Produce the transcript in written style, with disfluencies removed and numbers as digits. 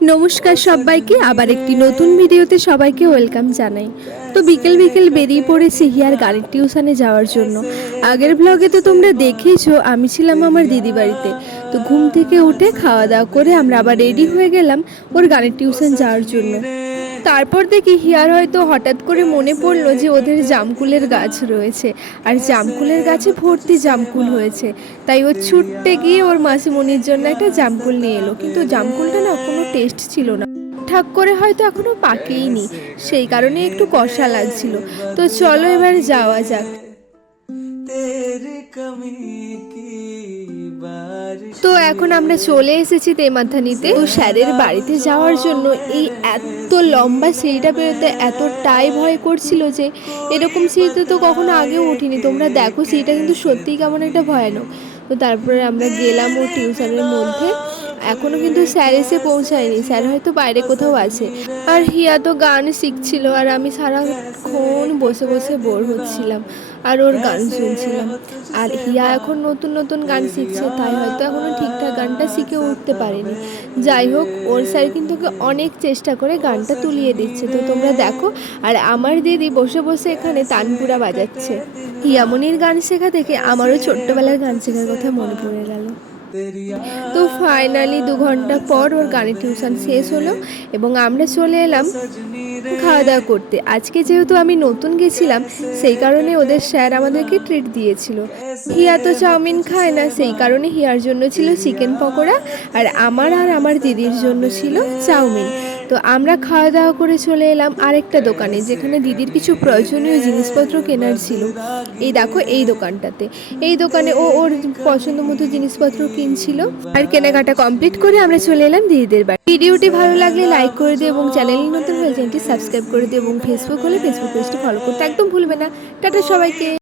নমস্কার সবাইকে, আবার একটি নতুন ভিডিওতে সবাইকে ওয়েলকাম জানাই। তো বিকেল বিকেল বেরিয়ে পড়েছি হিয়ার গানের টিউশনে যাওয়ার জন্য। আগের ব্লগে তো তোমরা দেখেইছো আমি ছিলাম আমার দিদি বাড়িতে। তো ঘুম থেকে উঠে খাওয়া দাওয়া করে আমরা আবার রেডি হয়ে গেলাম ওর গানের টিউশন যাওয়ার জন্য। তারপর দেখি হিয়ার হয়তো হঠাৎ করে মনে পড়লো যে ওদের জামকুলের গাছ রয়েছে, আর জামকুলের গাছে ভর্তি জামকুল হয়েছে। তাই ও ছুটতে গিয়ে ওর মাসিমণির জন্য একটা জামকুল নিয়ে এলো, কিন্তু জামকুলটা না কোনো টেস্ট ছিল না, ঠাক করে হয়তো এখনো পাকেইনি, সেই কারণে একটু কষা লাগছিল। তো চলো এবার যাওয়া যাক। তো এখন আমরা চলে এসেছি তেমাথানিতে। তো স্যারের বাড়িতে যাওয়ার জন্য এই এত লম্বা সিঁড়িটা বেরোতে এতটাই ভয় করছিল যে এরকম সিঁড়িতে তো কখনো আগেও উঠিনি। তোমরা দেখো সিঁড়িটা কিন্তু সত্যিই কেমন একটা ভয়ানক। তো তারপরে আমরা গেলাম ও টিউশনের মধ্যে। এখনো কিন্তু স্যার এসে পৌঁছায়নি, স্যার হয়তো বাইরে কোথাও আছে। আর হিয়া তো গান শিখছিল আর আমি সারাক্ষণ বসে বসে বোর হচ্ছিলাম আর ওর গান শুনছিলাম। আর হিয়া এখন নতুন নতুন গান শিখছে, তাই হয়তো এখনো ঠিকঠাক গানটা শিখে উঠতে পারেনি। যাই হোক, ওর স্যার কিন্তু ওকে অনেক চেষ্টা করে গানটা তুলিয়ে দিচ্ছে। তো তোমরা দেখো, আর আমার দিদি বসে বসে এখানে তানপুরা বাজাচ্ছে। হিয়ামনির গান শেখা থেকে আমারও ছোট্টবেলার গান শেখার কথা মনে পড়ে গেল। তো ফাইনালি 2 ঘন্টা পর ওর গানের টিউশন শেষ হলো এবং আমরা চলে এলাম খাওয়া দাওয়া করতে। আজকে যেহেতু আমি নতুন গেছিলাম, সেই কারণে ওদের স্যার আমাদেরকে ট্রিট দিয়েছিল। হিয়া তো চাউমিন খায় না, সেই কারণে হিয়ার জন্য ছিল চিকেন পকোড়া, আর আমার দিদির জন্য ছিল চাউমিন। তো আমরা খাওয়া দাওয়া করে চলে এলাম আরেকটা দোকানে, যেখানে দিদির কিছু প্রয়োজনীয় জিনিসপত্র কেনার ছিল। এই দেখো এই দোকানটাতে, এই দোকানে ও ওর পছন্দ মতো জিনিসপত্র কিনছিল। আর কেনাকাটা কমপ্লিট করে আমরা চলে এলাম দিদিদের বাড়ি। ভিডিওটি ভালো লাগলে লাইক করে দিও এবং চ্যানেল নতুন হলে চ্যানেলটি সাবস্ক্রাইব করে দিও এবং ফেসবুক হলে ফেসবুক পেজটি ফলো করতে একদম ভুলবে না। টাটা সবাইকে।